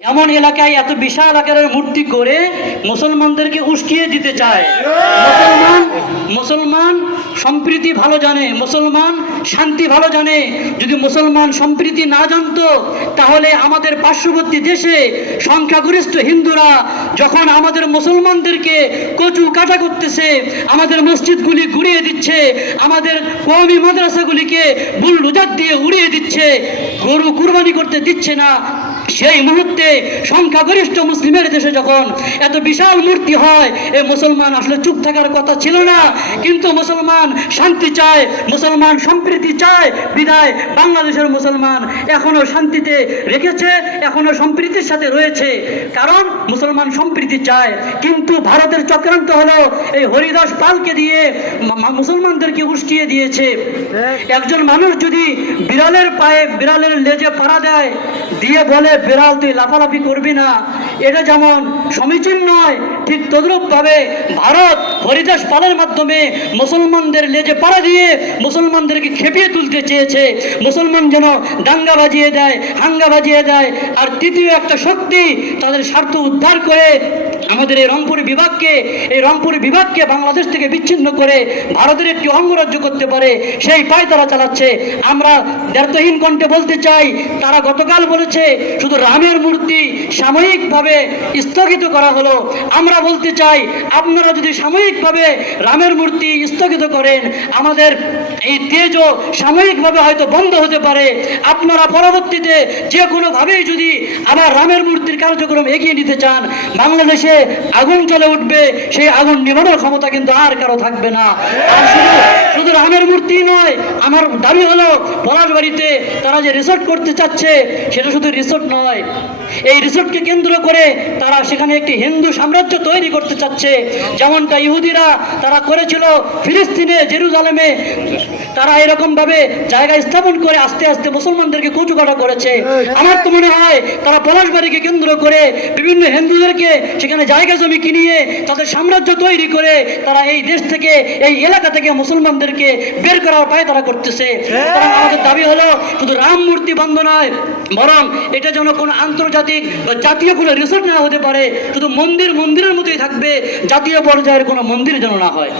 এমন এলাকায় এত বিশাল আকারের মূর্তি করে মুসলমানদেরকে উস্কিয়ে দিতে চায়। মুসলমান সম্প্রীতি ভালো জানে, মুসলমান শান্তি ভালো জানে। যদি মুসলমান সম্প্রীতি না জানতো তাহলে আমাদের পার্শ্ববর্তী দেশে সংখ্যাগরিষ্ঠ হিন্দুরা যখন আমাদের মুসলমানদেরকে কচু কাটা করতেছে, আমাদের মসজিদগুলি গুড়িয়ে দিচ্ছে, আমাদের কওমি মাদ্রাসাগুলিকে বুলডোজার দিয়ে উড়িয়ে দিচ্ছে, গরু কুরবানি করতে দিচ্ছে না, সেই মুহূর্তে সংখ্যাগরিষ্ঠ মুসলিমের দেশে যখন এত বিশাল মূর্তি হয়, এই মুসলমান আসলে চুপ থাকার কথা ছিল না। কিন্তু মুসলমান শান্তি চায়, মুসলমান সম্প্রীতি চায়, বিদায় বাংলাদেশের মুসলমান এখনো শান্তিতে রেখেছে, এখনো সম্প্রীতির সাথে রয়েছে, কারণ মুসলমান সম্প্রীতি চায়। কিন্তু ভারতের চক্রান্ত হলো এই হরিদাস পালকে দিয়ে মুসলমানদেরকে উস্কিয়ে দিয়েছে। একজন মানুষ যদি বিড়ালের পায়ে বিড়ালের লেজে পাড়া দেয়, দিয়ে বলে বিড়াল তুই লাফালাফি করবি না, এটা যেমন সমীচীন নয়, ঠিক তদ্রূপভাবে ভারত হরিদাস পালের মাধ্যমে মুসলমানদের লেজে পাড়া দিয়ে মুসলমানদেরকে খেপিয়ে তুলতে চেয়েছে। মুসলমান যেন দাঙ্গা বাজিয়ে দেয়, হাঙ্গা বাজিয়ে দেয়, আর তৃতীয় একটা শক্তি তাদের স্বার্থ উদ্ধার করে আমাদের এই রংপুর বিভাগকে বাংলাদেশ থেকে বিচ্ছিন্ন করে ভারতের একটি অঙ্গরাজ্য করতে পারে, সেই পায় তারা চালাচ্ছে। আমরা দ্ব্যর্থহীন কণ্ঠে বলতে চাই, তারা গতকাল বলেছে শুধু রামের মূর্তি সাময়িকভাবে স্থগিত করা হলো। আমরা বলতে চাই, আপনারা যদি সাময়িকভাবে রামের মূর্তি স্থগিত করেন, আমাদের এই তেজও সাময়িকভাবে হয়তো বন্ধ হতে পারে। আপনারা পরবর্তীতে যে কোনোভাবেই যদি আবার রামের মূর্তির কার্যক্রম এগিয়ে নিতে চান, বাংলাদেশে আগুন জ্বলে উঠবে, সেই আগুন নিভানোর ক্ষমতা কিন্তু আর কারো থাকবে না। আর শুধু রামের মূর্তি নয়, আমার দাবি হলো পলাশবাড়িতে তারা যে রিসোর্ট করতে চাচ্ছে, সেটা শুধু রিসোর্ট নয়, এই রিসোর্টকে কেন্দ্র করে তারা সেখানে একটি হিন্দু সাম্রাজ্য তৈরি করতে চাচ্ছে, যেমনটা ইহুদিরা তারা করেছিল ফিলিস্তিনে, জেরুজালেমে। তারা এরকম ভাবে জায়গা স্থাপন করে আস্তে আস্তে মুসলমানদেরকে কচুকাটা করেছে। আমার তো মনে হয় তারা পলাশবাড়িকে কেন্দ্র করে বিভিন্ন হিন্দুদেরকে সেখানে জায়গা জমি কিনিয়ে তাদের সাম্রাজ্য তৈরি করে তারা এই দেশ থেকে, এই এলাকা থেকে মুসলমানদেরকে বের করার পায় তারা করতেছে। আমাদের দাবি হলো শুধু রাম মূর্তি বন্ধ নয়, বরং এটা যেন কোনো আন্তর্জাতিক বা জাতীয় কোনো রিসোর্ট না হতে পারে, শুধু মন্দিরের মতোই থাকবে, জাতীয় পর্যায়ের কোনো মন্দির যেন না হয়।